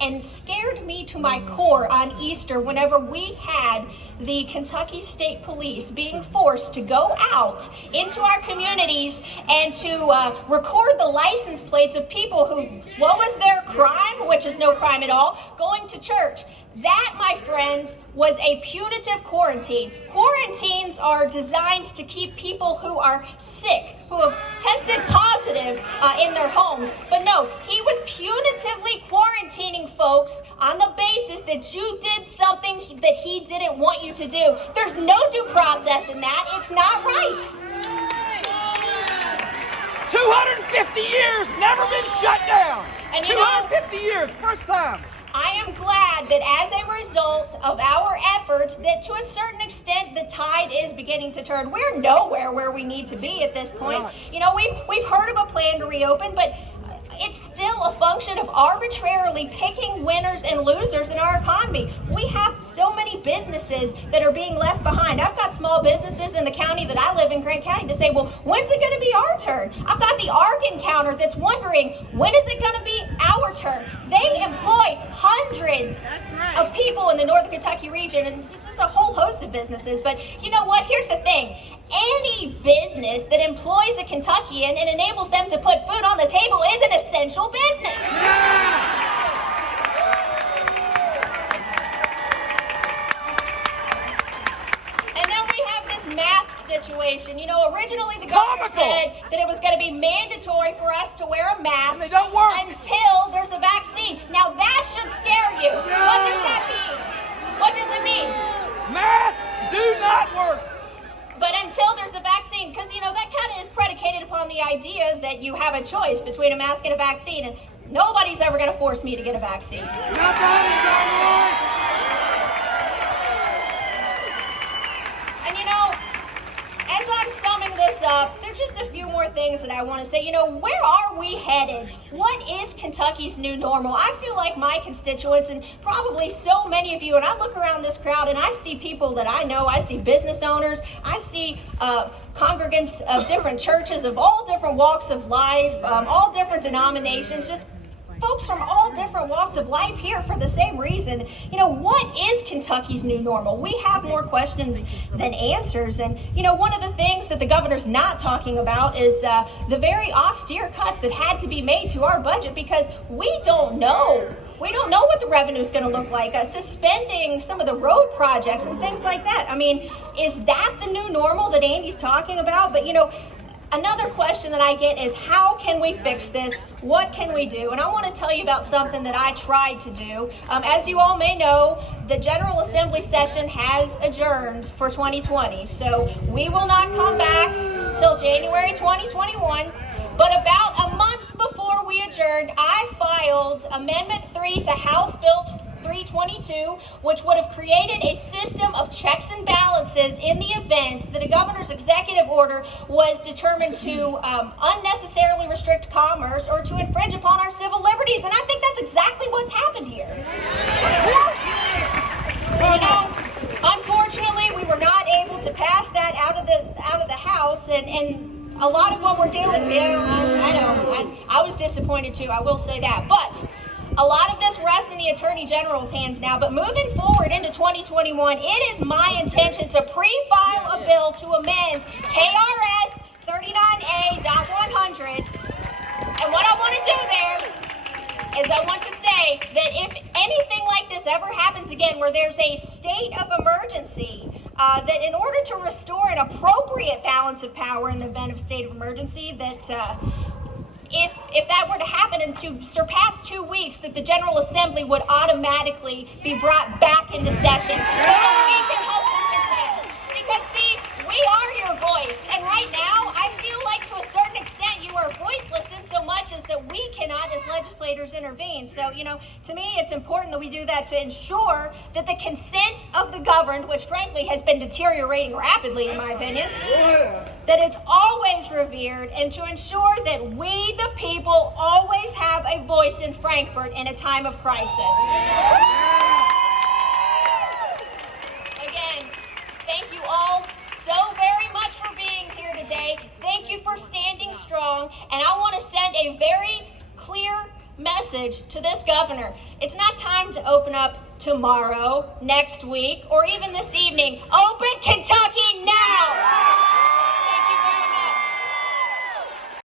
and scared me to my core on Easter whenever we had the Kentucky State Police being forced to go out into our communities and to record the license plates of people who, what was their crime, which is no crime at all, going to church. That, my friends, was a punitive quarantine. Quarantines are designed to keep people who are sick, who have tested positive in their homes. But no, he was punitively quarantining folks on the basis that you did something that he didn't want you to do. There's no due process in that. It's not right. 250 years, never been shut down. And 250 years, first time. I am glad that as a result of our efforts, that to a certain extent the tide is beginning to turn. We're nowhere where we need to be at this point. You know, we've heard of a plan to reopen, but it's still a function of arbitrarily picking winners and losers in our economy. We have so many businesses that are being left behind. I've got small businesses in the county that I live in, Grant County, that say, well, when's it going to be our turn? I've got the Arkin counter that's wondering, when is it going to be our turn? They employ hundreds of people in the Northern Kentucky region, and just a whole host of businesses. But you know what? Here's the thing. Any business that employs a Kentuckian and enables them to put food on the table is an essential business. And then we have this mask situation. You know, originally the governor said that it was going to be mandatory for us to wear a mask until there's a vaccine. Now that should scare you. What does that mean? What does it mean? Masks do not work. But until there's a vaccine, because, you know, that kind of is predicated upon the idea that you have a choice between a mask and a vaccine, and nobody's ever going to force me to get a vaccine. And, you know, as I'm summing this up, there's just a few more things that I want to say. You know, where are we headed? What is Kentucky's new normal? I feel like my constituents, and probably so many of you, and I look around this crowd and I see people that I know, I see business owners, I see congregants of different churches of all different walks of life, all different denominations, just folks from all different walks of life here for the same reason. You know, what is Kentucky's new normal? We have more questions than answers. And, you know, one of the things that the governor's not talking about is the very austere cuts that had to be made to our budget, because we don't know. We don't know what the revenue is going to look like. Suspending some of the road projects and things like that. I mean, is that the new normal that Andy's talking about? But, you know, another question that I get is, how can we fix this? What can we do? And I want to tell you about something that I tried to do. As you all may know, the General Assembly session has adjourned for 2020. So we will not come back till January 2021. But about a month before we adjourned, I filed Amendment 3 to House Bill 322, which would have created a system of checks and balances in the event that a governor's executive order was determined to unnecessarily restrict commerce or to infringe upon our civil liberties. And I think that's exactly what's happened here. You know, unfortunately, we were not able to pass that out of the House, and a lot of what we're dealing with, I know, I was disappointed too, I will say that. But a lot of this rests in the Attorney General's hands now, but moving forward into 2021, it is my intention to pre-file a bill to amend KRS 39A.100. And what I want to do there is I want to say that if anything like this ever happens again, where there's a state of emergency, that in order to restore an appropriate balance of power in the event of state of emergency, that if that were to happen and to surpass 2 weeks, that the General Assembly would automatically be brought back into session so that we can help them contend. Because, see, we are your voice, and right now, I feel like to a certain extent you are voiceless in so much as that we cannot, as legislators, intervene. So, you know, to me, it's important that we do that to ensure that the consent of the governed, which frankly has been deteriorating rapidly in my opinion, that it's always revered, and to ensure that we, the people, always have a voice in Frankfort in a time of crisis. Again, thank you all so very much for being here today. Thank you for standing strong, and I want to send a very clear message to this governor. It's not time to open up tomorrow, next week, or even this evening. Oh,